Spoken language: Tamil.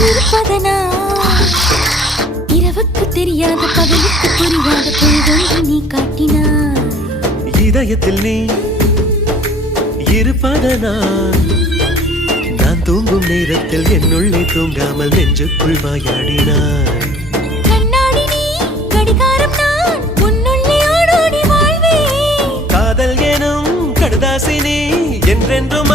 இருப்பதனா இரவுக்கு தெரியாத பகலுக்கு புரியாத பொழுதொன்று நீ காட்டினாய் இதயத்தில் நீ இருப்பதனா நான் தூங்கும் நேரத்தில் என்னுள்ளே தூங்காமல் நெஞ்சுக்குள் வாயாடினாய் கண்ணாடி நீ கடிகாரம் நான் உன்னுள்ளே ஓடோடி வாழ்வே காதல் எனும் கடுதாசி நீ என்றென்றும்